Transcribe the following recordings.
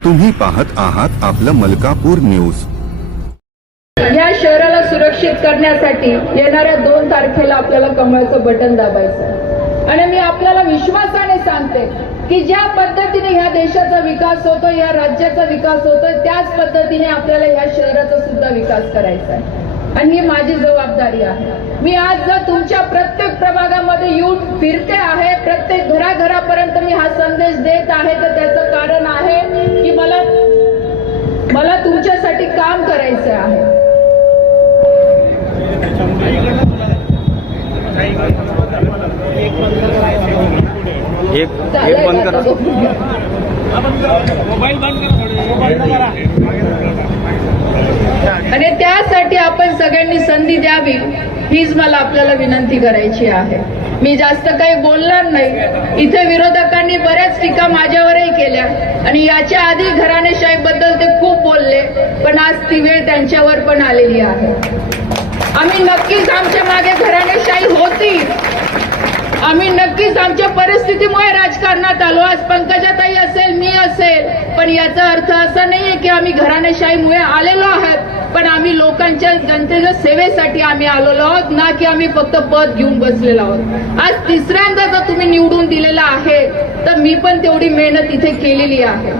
तुम्ही पाहत आहात आपलं मलकापूर न्यूज। या शहराला सुरक्षित करण्यासाठी येणाऱ्या 2 तारखेला आपल्याला कमळाचं बटन दाबायचं आणि मी आपल्याला विश्वासाने सांगते की ज्या पद्धतीने ह्या देशाचा विकास होतो, या राज्याचा विकास होतो, त्याच पद्धतीने आपल्याला या शहराचा सुद्धा विकास करायचा आहे आणि ही माझी जबाबदारी आहे। मी आज जर तुमच्या प्रत्येक प्रभागामध्ये येऊन फिरते आहे, प्रत्येक घराघरापर्यंत मी हा संदेश देत आहे, तर त्याचं कारण आहे की मला तुमच्यासाठी काम करायचं आहे। एक बंद करा, मोबाईल बंद करा। आणि त्यासाठी आपण सगळ्यांनी संधी द्यावी हीच मला आपल्याला विनंती करायची आहे। मी जास्त काही बोलणार नाही। इथे विरोधकांनी बऱ्याच टीका माझ्यावरही केल्या आणि याच्या आधी घराणेशाहीबद्दल ते खूप बोलले, पण आज ती वेळ त्यांच्यावर पण आलेली आहे। आम्ही नक्कीच आमच्या मागे घराणेशाही होती, आम्ही नक्कीच आमच्या परिस्थितीमुळे राजकारणात आलो। आज पंकजाताई असेल, मी असेल, पण याचा अर्थ असा नाहीये की आम्ही घराणेशाहीमुळे आलेलो आहोत, पण आम्ही लोकांच्या जनतेच्या सेवेसाठी आम्ही आलेलो आहोत, ना की आम्ही फक्त पद घेऊन बसलेलो आहोत। आज तिसऱ्यांदा जर तुम्ही निवडून दिलेला आहे तर मी पण तेवढी मेहनत इथे केलेली आहे।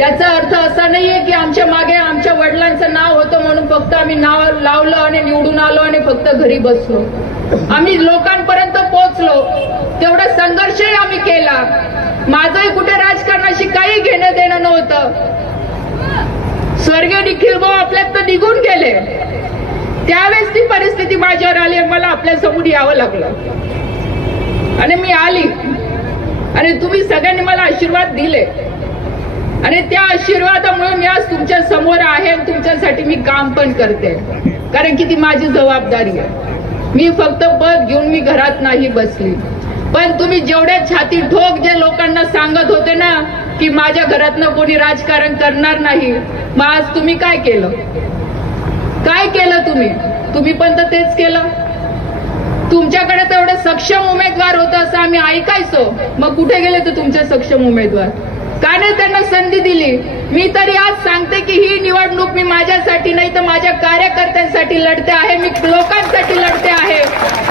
याचा अर्थ असा नाहीये की आमच्या मागे आमच्या वडिलांचं नाव होतं म्हणून फक्त आम्ही नाव लावलं आणि निवडून आलो आणि फक्त घरी बसलो। आम्ही लोकांपर्यंत पोहोचलो, तेवढा संघर्षही आम्ही केला। माझंही कुठे राजकारणाशी काही घेणं देणं नव्हतं। स्वर्गीय निखिल भाऊ आपल्यात तर निघून गेले, त्यावेळेस ती परिस्थिती माझ्यावर आली, मला आपल्या समोर यावं लागलं आणि मी आली आणि तुम्ही सगळ्यांनी मला आशीर्वाद दिले आणि त्या आशीर्वादामुळे मी आज तुमच्या समोर आहे आणि तुमच्यासाठी मी काम पण करते, कारण की ती माझी जबाबदारी आहे। मी फक्त पद घेऊन मी घरात नाही बसली, पण तुम्ही जेवढे छाती ठोक जे लोकांना सांगत होते ना की माझ्या घरातनं कोणी राजकारण करणार नाही, मग आज तुम्ही काय केलं? काय केलं तुम्ही पण तर तेच केलं। तुमच्याकडे तर एवढे सक्षम उमेदवार होते असं आम्ही ऐकायचो, मग कुठे गेले तर तुमचे सक्षम उमेदवार? का नाही त्यांना संधी दिली? मी तरी आज सांगते की ही निवडणूक मी माझ्यासाठी नाही तर माझ्या कार्यकर्त्यांसाठी लढते आहे, मी लोकांसाठी लढते आहे।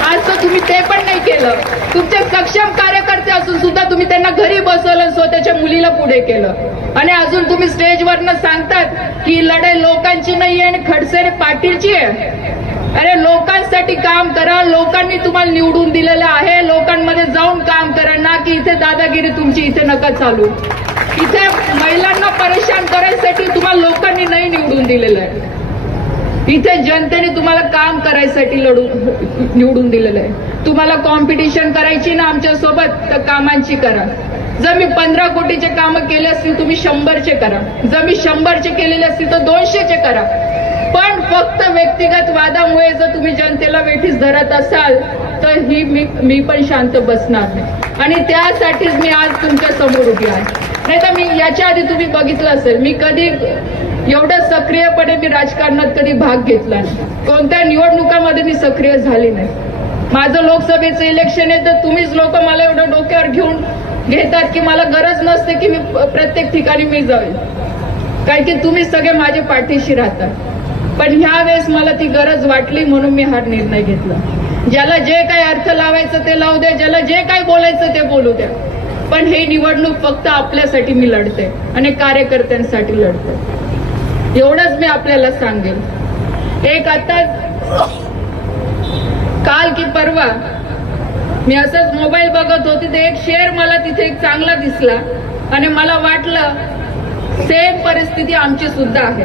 आज तर तुम्ही ते पण नाही केलं। तुमचे सक्षम कार्यकर्ते असून सुद्धा तुम्ही त्यांना घरी बसवलं, स्वतःच्या मुलीला पुढे केलं आणि अजून तुम्ही स्टेजवरनं सांगतात की लढाई लोकांची नाहीये आणि खडसे पाटीलची आहे। अरे लोकांसाठी काम करा, लोकांनी तुम्हाला निवडून दिलेलं आहे, लोकांमध्ये जाऊन काम करा, ना की इथे दादागिरी तुमची इथे नका चालू। इथे महिलांना परेशान करायसाठी तुम्हाला लोकांनी नाही निवडून दिलेलं आहे, इथे जनतेने तुम्हाला काम करायसाठी निवडून दिलेलं आहे। तुम्हाला कॉम्पिटिशन करायची ना आमच्या सोबत, तर कामांची करा। जर मी 15 कोटीचे कामं केले असतील तुम्ही 100चे करा, जर मी 100चे केलेले असतील तर 200चे करा, पण फक्त व्यक्तिगत वादामुळे जर तुम्ही जनतेला वेठीस धरत असाल तर ही मी पण शांत बसणार नाही आणि त्यासाठीच मी आज तुमच्या समोर उभी आहे। नाही तर मी याच्या आधी तुम्ही बघितलं असेल, मी कधी एवढं सक्रियपणे मी राजकारणात कधी भाग घेतला नाही, कोणत्या निवडणुकामध्ये मी सक्रिय झाली नाही। माझं लोकसभेचं इलेक्शन आहे तर तुम्हीच लोक मला एवढं डोक्यावर घेऊन घेतात की मला गरज नसते की मी प्रत्येक ठिकाणी मी जाईल, कारण की तुम्ही सगळे माझ्या पाठीशी राहतात। पण ह्या वेळेस मला ती गरज वाटली म्हणून मी हा निर्णय घेतला। ज्याला जे काही अर्थ लावायचं ते लावू द्या, ज्याला जे काही बोलायचं ते बोलू द्या, पण हे निवडणूक फक्त आपल्यासाठी मी लढते आणि कार्यकर्त्यांसाठी लढते, एवढंच मी आपल्याला सांगेन। एक आता काल की परवा मी असंच मोबाईल बघत होती, ते एक शेअर मला तिथे एक चांगला दिसला आणि मला वाटलं सेम परिस्थिती आमची सुद्धा आहे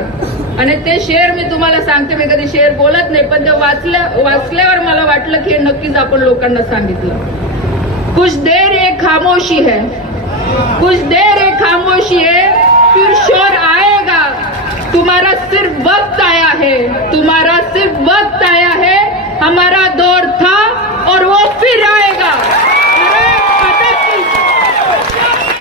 आणि ते शेअर मी तुम्हाला सांगते। मी कधी शेअर बोलत नाही, पण ते वाचल्यावर मला वाटलं की हे नक्कीच आपण लोकांना सांगितलं। कुछ देर एक खामोशी है, कुछ देर एक खामोशी है, फिर शोर आएगा, तुम्हारा सिर्फ वक्त आया है, तुम्हारा सिर्फ वक्त आया है, हमारा